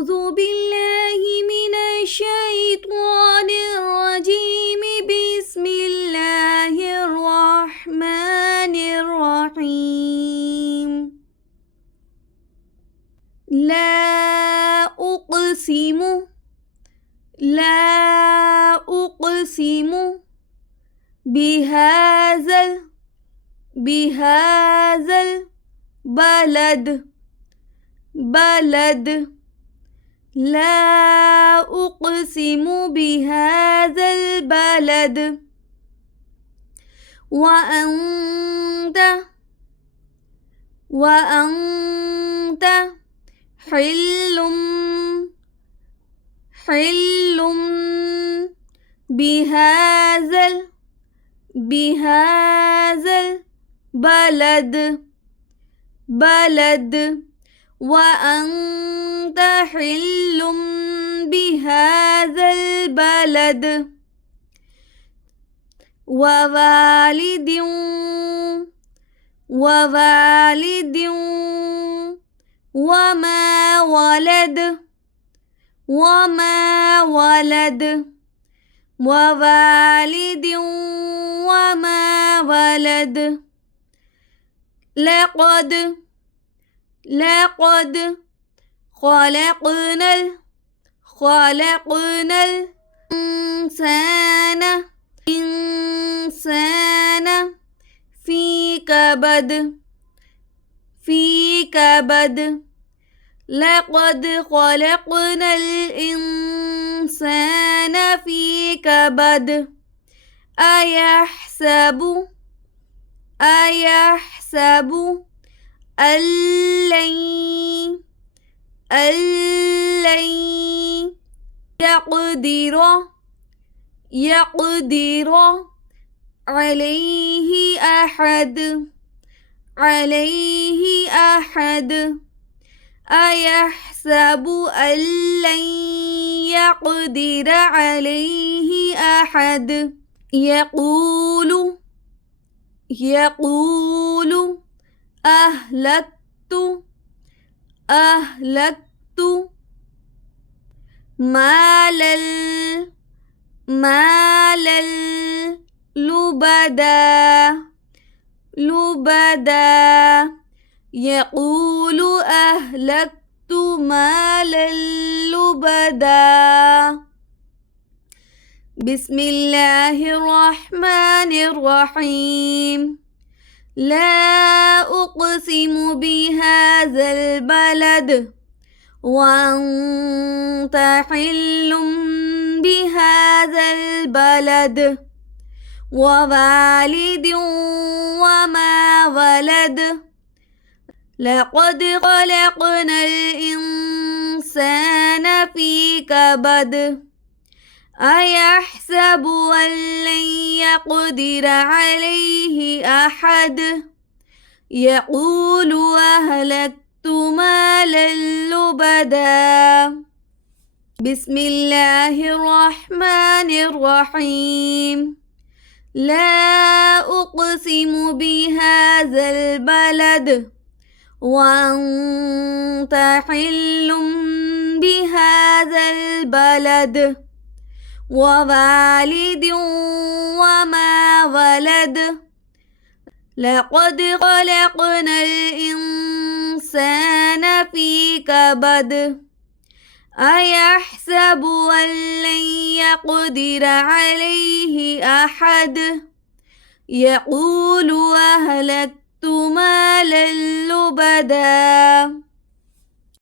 أعوذ بالله من الشيطان الرجيم. بسم الله الرحمن الرحيم. لا أقسم بهذا البلد. لا أقسم بهذا البلد. وأنت حل بهذا البلد. وأنت حل بهذا البلد. ووالد وما ولد. ووالد وما ولد. لقد خلقنا الإنسان في كبد. لقد خلقنا الإنسان في كبد. أيحسب أن لن يقدر عليه أحد. أيحسب أن لن يقدر عليه أحد. يقول أهلكت مالا لبدا. يقول أهلكت مالا لبدا. بسم الله الرحمن الرحيم. لا أقسم بهذا البلد. وأنت حل بهذا البلد. ووالد وما ولد. لقد خلقنا الإنسان في كبد. أيحسب أن لن يقدر عليه أحد. يقول أهلكت مالا لبدا. بسم الله الرحمن الرحيم. لا أقسم بهذا البلد. وأنت حل بهذا البلد. ووالد وما ولد. لقد خلقنا الإنسان في كبد. أيحسب أن لن يقدر عليه أحد. يقول أهلكت مالا لبدا.